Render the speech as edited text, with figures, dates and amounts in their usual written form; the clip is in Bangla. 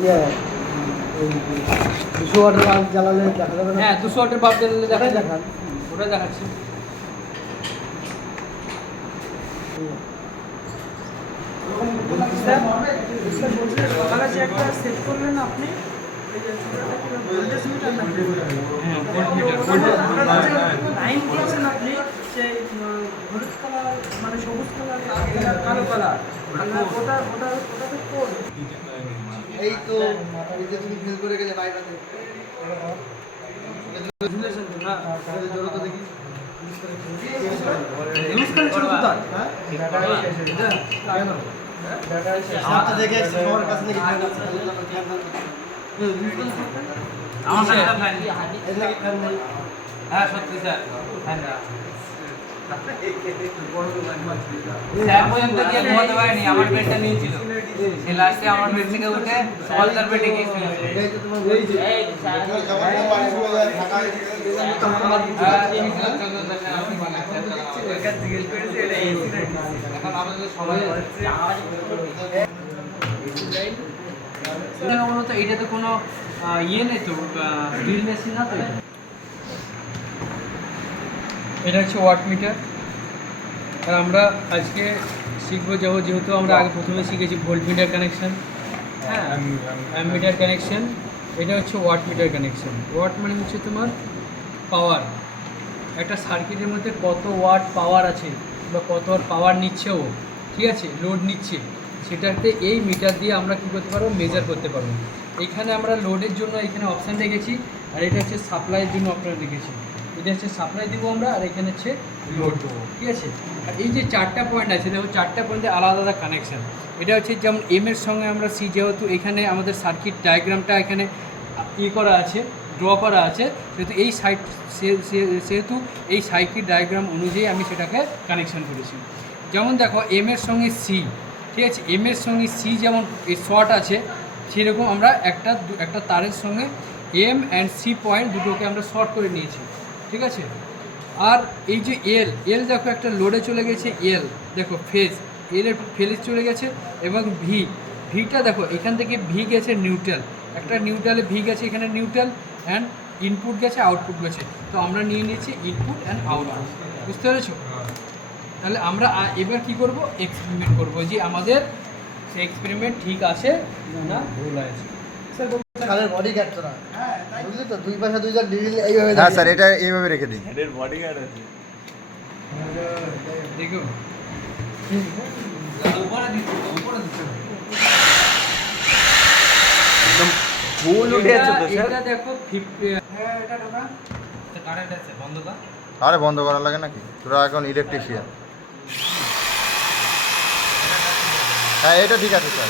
200 ওয়াটের বাল্ব জ্বালালে দেখা যাবে না? হ্যাঁ 200 ওয়াটের বাল্ব জ্বালালে দেখা ওটাই যাবে। দেখান। ওটা দেখাচ্ছি। স্যার বলছি সকালে যে একটা সেট করলেন আপনি ভোল্টেজ মিটার না? হ্যাঁ ভোল্টমিটার। লাইন দিয়েছেন আপনি সেই হলুদ কালার মানে সবুজ কালার লাল কালার কালো কালার ওটাতে কোন এই তো এই যে তুমি ফেল করে গেলে বাইরে রিলেশন তো না জোরে তো দেখি ইউজ করে ছোট তার হ্যাঁ এটা সাথে দেখে সবার কাছে দেখি আমার কাছে ফ্যান এই লাগি ফ্যান নেই হ্যাঁ সত্যি স্যার ফ্যান স্যার পর্যন্ত গিয়ে ঘুমাতে পারেনি, আমার বেডটা নিয়েছিল। সে লাস্টে আমার বেড থেকে উঠে সকালটার বেডে গিয়ে শুয়েছে। এই তো তোমার এই যে এখন আমাদের সবাই মূলত এটা তো কোনো ইয়ে নেই তো, ড্রিল মেশিন না তো। এটা হচ্ছে ওয়াট মিটার। আর আমরা আজকে শিখবো যেহেতু আমরা আগে প্রথমে শিখেছি ভোল্ট মিটার কানেকশান, হ্যাঁ অ্যামমিটার কানেকশান। এটা হচ্ছে ওয়াট মিটার কানেকশান। ওয়াট মানে হচ্ছে তোমার পাওয়ার, একটা সার্কিটের মধ্যে কত ওয়াট পাওয়ার আছে বা কত ওয়াট পাওয়ার নিচ্ছে ও, ঠিক আছে, লোড নিচ্ছে, সেটাতে এই মিটার দিয়ে আমরা কী করতে পারবো, মেজার করতে পারবো। এখানে আমরা লোডের জন্য এখানে অপশান রেখেছি, আর এটা হচ্ছে সাপ্লাইয়ের জন্য অপশান রেখেছি। এটা হচ্ছে সাপ্লাই দেবো আমরা, আর এখানে হচ্ছে লোড দেবো, ঠিক আছে। আর এই যে 4টা পয়েন্ট আছে দেখো, 4টা পয়েন্টে আলাদা আলাদা কানেকশান। এটা হচ্ছে যেমন এমের সঙ্গে আমরা সি, যেহেতু এখানে আমাদের সার্কিট ডায়াগ্রামটা এখানে করা আছে, ড্র করা আছে, সেহেতু এই সার্কিট ডায়াগ্রাম অনুযায়ী আমি সেটাকে কানেকশান করেছি। যেমন দেখো এমের সঙ্গে সি, ঠিক আছে, এমের সঙ্গে সি যেমন এই শর্ট আছে, সেরকম আমরা একটা তারের সঙ্গে এম অ্যান্ড সি পয়েন্ট দুটোকে আমরা শর্ট করে নিয়েছি, ঠিক আছে। আর এই যে এল দেখো একটা লোডে চলে গেছে, এল দেখো এলের ফেজ চলে গেছে, এবং ভিটা দেখো এখান থেকে ভি গেছে নিউট্রাল, একটা নিউট্রালে ভি গেছে, এখানে নিউট্রাল অ্যান্ড ইনপুট গেছে, আউটপুট গেছে। তো আমরা নিয়ে নিয়েছি ইনপুট অ্যান্ড আউটপুট, বুঝতে পেরেছো? তাহলে আমরা এবার কি করব, এক্সপেরিমেন্ট করব যে আমাদের সেই এক্সপেরিমেন্ট ঠিক আছে না ভুল আছে। স্যার কালের বডি গার্ড তো না, বুঝলি তো, দুই পাশে দুইজন ড্রিল এইভাবে। হ্যাঁ স্যার, এটা এইভাবে রেখে দিন। হেডের বডি গার্ড আছে। দেখো একদম ফুল উঠে আছে তো স্যার। এটা দেখো 50, হ্যাঁ এটা ঢোকা কারেন্ট আছে, বন্ধ কর। আরে বন্ধ করা লাগে নাকি, তোরা এখন ইলেকট্রিশিয়ান। হ্যাঁ এটা ঠিক আছে স্যার।